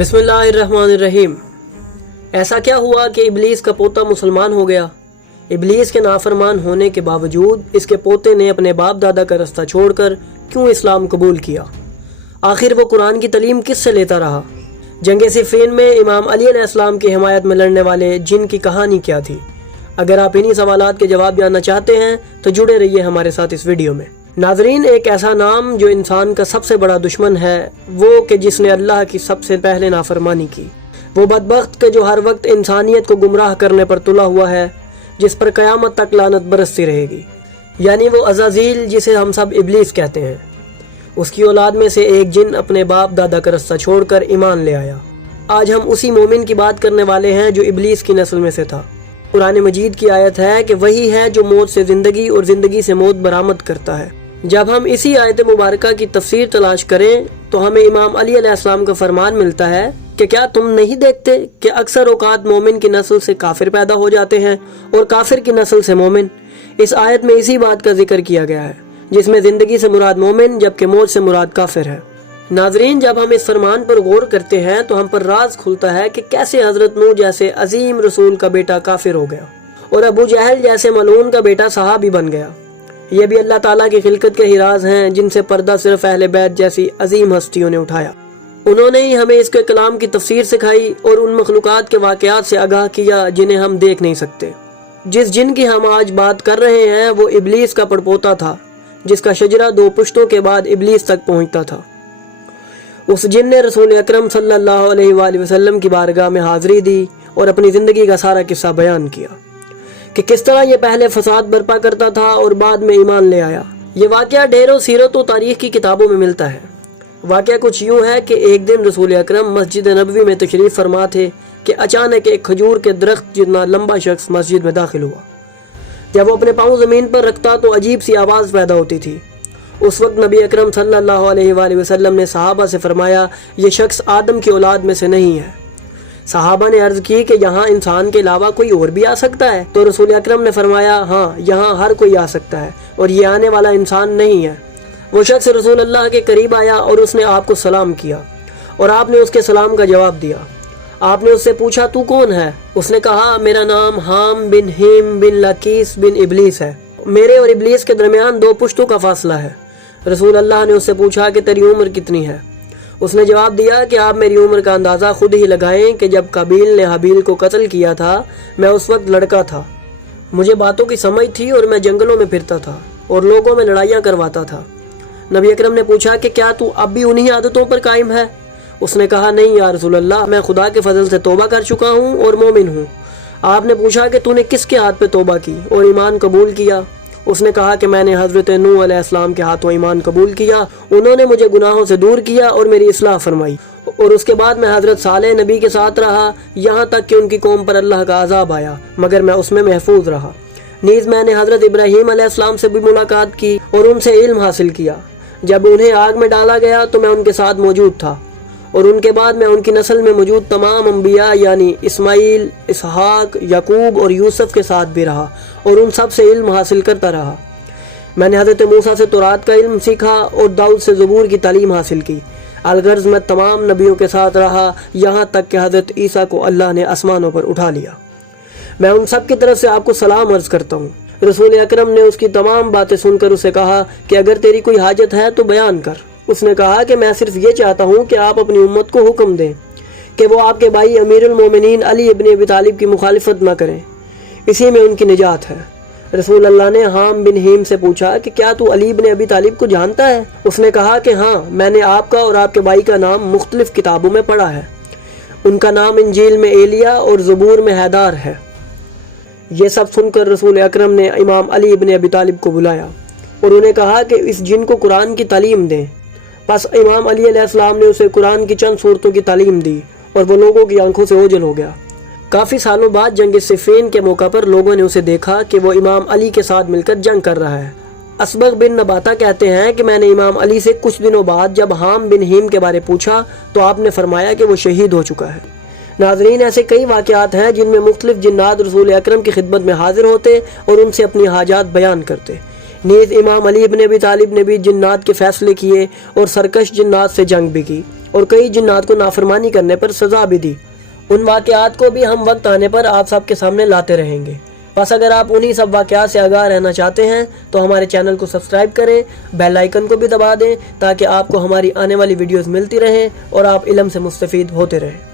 बिस्मिल्लाहिर्रहमानिर्रहीम। ऐसा क्या हुआ कि इबलीस का पोता मुसलमान हो गया? इबलीस के नाफरमान होने के बावजूद इसके पोते ने अपने बाप दादा का रास्ता छोड़कर क्यों इस्लाम कबूल किया? आखिर वो कुरान की तालीम किस से लेता रहा? जंग सिफ़ीन में इमाम अली अलैहिस्सलाम की हिमायत में लड़ने वाले जिन की कहानी क्या थी? अगर आप इन्हीं सवालात के जवाब जानना चाहते हैं तो जुड़े रहिए हमारे साथ इस वीडियो में। नाजरीन, एक ऐसा नाम जो इंसान का सबसे बड़ा दुश्मन है वो कि जिसने अल्लाह की सबसे पहले नाफरमानी की, वो बदबख्त के जो हर वक्त इंसानियत को गुमराह करने पर तुला हुआ है, जिस पर क़यामत तक लानत बरसती रहेगी, यानी वो अज़ाज़ील जिसे हम सब इबलीस कहते हैं। उसकी औलाद में से एक जिन अपने बाप दादा का रास्ता छोड़कर ईमान ले आया। आज हम उसी मोमिन की बात करने वाले हैं जो इबलीस की नस्ल में से था। कुरान मजीद की आयत है कि वही है जो मौत से ज़िंदगी और ज़िंदगी से मौत बरामद करता है। जब हम इसी आयत मुबारका की तफसीर तलाश करें तो हमें इमाम अली अलैहिस्सलाम का फरमान मिलता है कि क्या तुम नहीं देखते कि अक्सर औकात मोमिन की नस्ल से काफिर पैदा हो जाते हैं और काफिर की नस्ल से मोमिन। इस आयत में इसी बात का जिक्र किया गया है जिसमें ज़िंदगी से मुराद मोमिन जबकि मौत से मुराद काफिर है। नाजरीन, जब हम इस फरमान पर गौर करते हैं तो हम पर राज खुलता है कि कैसे हजरत नूह जैसे अजीम रसूल का बेटा काफिर हो गया और अबू जहल जैसे मलून का बेटा सहाबी बन गया। ये भी अल्लाह ताला की खिलकत के ही राज हैं जिनसे पर्दा सिर्फ अहले बैत जैसी अजीम हस्तियों ने उठाया। उन्होंने ही हमें इसके कलाम की तफसीर सिखाई और उन मखलूकात के वाक़यात से आगाह किया जिन्हें हम देख नहीं सकते। जिस जिन की हम आज बात कर रहे हैं वो इबलीस का पड़पोता था, जिसका शजरा 2 पुश्तों के बाद इबलीस तक पहुँचता था। उस जिन ने रसूल अकरम सल्लल्लाहु अलैहि वसल्लम की बारगाह में हाज़िरी दी और अपनी ज़िंदगी का सारा किस्सा बयान किया कि किस तरह ये पहले फसाद बर्पा करता था और बाद में ईमान ले आया। ये वाक़या ढेरों सीरत और तारीख़ की किताबों में मिलता है। वाक़या कुछ यूँ है कि एक दिन रसूल अकरम मस्जिद नबवी में तशरीफ़ फरमा थे कि अचानक एक खजूर के दरख्त जितना लंबा शख्स मस्जिद में दाखिल हुआ। जब वो अपने पाँव ज़मीन पर रखता तो अजीब सी आवाज़ पैदा होती थी। उस वक्त नबी अकरम सल्लल्लाहु अलैहि वसल्लम ने सहाबा से फरमाया, ये शख्स आदम की औलाद में से नहीं है। सहाबा ने अर्ज़ की कि यहाँ इंसान के अलावा कोई और भी आ सकता है? तो रसूल अकरम ने फरमाया, हाँ, यहाँ हर कोई आ सकता है और ये आने वाला इंसान नहीं है। वो शख्स रसूल अल्लाह के करीब आया और उसने आपको सलाम किया और आपने उसके सलाम का जवाब दिया। आपने उससे पूछा, तू कौन है? उसने कहा, मेरा नाम हाम बिन हिम बिन लकीस बिन इबलीस है। मेरे और इबलीस के दरमियान 2 पुश्तों का फासला है। रसूल अल्लाह ने उससे पूछा कि तेरी उम्र कितनी है? उसने जवाब दिया कि आप मेरी उम्र का अंदाज़ा खुद ही लगाएं कि जब काबिल ने हाबिल को कत्ल किया था मैं उस वक्त लड़का था। मुझे बातों की समझ थी और मैं जंगलों में फिरता था और लोगों में लड़ाइयाँ करवाता था। नबी अकरम ने पूछा कि क्या तू अब भी उन्हीं आदतों पर कायम है? उसने कहा, नहीं या रसूल अल्लाह, मैं खुदा के फजल से तौबा कर चुका हूँ और मोमिन हूँ। आपने पूछा कि तूने किसके हाथ पे तौबा की और ईमान कबूल किया? उसने कहा कि मैंने हज़रत नूह अलैहिस्सलाम के हाथों ईमान कबूल किया। उन्होंने मुझे गुनाहों से दूर किया और मेरी इस्लाह फरमाई और उसके बाद मैं हज़रत सालेह नबी के साथ रहा यहाँ तक कि उनकी कौम पर अल्लाह का अज़ाब आया, मगर मैं उसमें महफूज रहा। नीज़ मैंने हज़रत इब्राहीम अलैहिस्सलाम से भी मुलाकात की और उनसे इल्म हासिल किया। जब उन्हें आग में डाला गया तो मैं उनके साथ मौजूद था और उनके बाद मैं उनकी नस्ल में मौजूद तमाम अंबिया यानी इस्माइल, इसहाक, याकूब और यूसुफ के साथ भी रहा और उन सब से इल्म हासिल करता रहा। मैंने हज़रत मूसा से तौरात का इल्म सीखा और दाऊद से ज़बूर की तालीम हासिल की। अलगर्ज़ मैं तमाम नबियों के साथ रहा यहाँ तक कि हज़रत ईसा को अल्लाह ने आसमानों पर उठा लिया। मैं उन सब की तरफ से आपको सलाम अर्ज़ करता हूँ। रसूल अकरम ने उसकी तमाम बातें सुनकर उसे कहा कि अगर तेरी कोई हाजत है तो बयान कर। उसने कहा कि मैं सिर्फ ये चाहता हूँ कि आप अपनी उम्मत को हुक्म दें कि वो आपके भाई अमीरुल मोमिनीन अली इब्न अबी तालिब की मुखालिफत न करें, इसी में उनकी निजात है। रसूल अल्लाह ने हाम बिन हिम से पूछा कि क्या तू अली इब्न अबी तालिब को जानता है? उसने कहा कि हाँ, मैंने आपका और आपके भाई का नाम मुख्तलिफ किताबों में पढ़ा है। उनका नाम इंजील में एलिया और ज़बूर में हैदार है। ये सब सुनकर रसूल अकरम ने इमाम अली इब्न अबी तालिब को बुलाया और उन्हें कहा कि इस जिन को कुरान की तालीम दें। बस इमाम अली अलैहिस्सलाम ने उसे कुरान की चंद सूरतों की तालीम दी और वो लोगों की आंखों से ओझल हो गया। काफ़ी सालों बाद जंग सिफ़ीन के मौका पर लोगों ने उसे देखा कि वो इमाम अली के साथ मिलकर जंग कर रहा है। असबग बिन नबाता कहते हैं कि मैंने इमाम अली से कुछ दिनों बाद जब हाम बिन हिम के बारे पूछा तो आपने फरमाया कि वो शहीद हो चुका है। नाज़रीन, ऐसे कई वाक़यात हैं जिनमें मुख्तलिफ जिन्नात रसूल अकरम की खिदमत में हाजिर होते और उनसे अपनी हाजात बयान करते। نیز امام علی ابن ابی طالب نے بھی جنات کے فیصلے کیے اور سرکش جنات سے جنگ بھی کی اور کئی جنات کو نافرمانی کرنے پر سزا بھی دی۔ ان واقعات کو بھی ہم وقت آنے پر آپ سب کے سامنے لاتے رہیں گے۔ بس اگر آپ انہی سب واقعات سے آگاہ رہنا چاہتے ہیں تو ہمارے چینل کو سبسکرائب کریں، بیل آئیکن کو بھی دبا دیں تاکہ آپ کو ہماری آنے والی ویڈیوز ملتی رہیں اور آپ علم سے مستفید ہوتے رہیں۔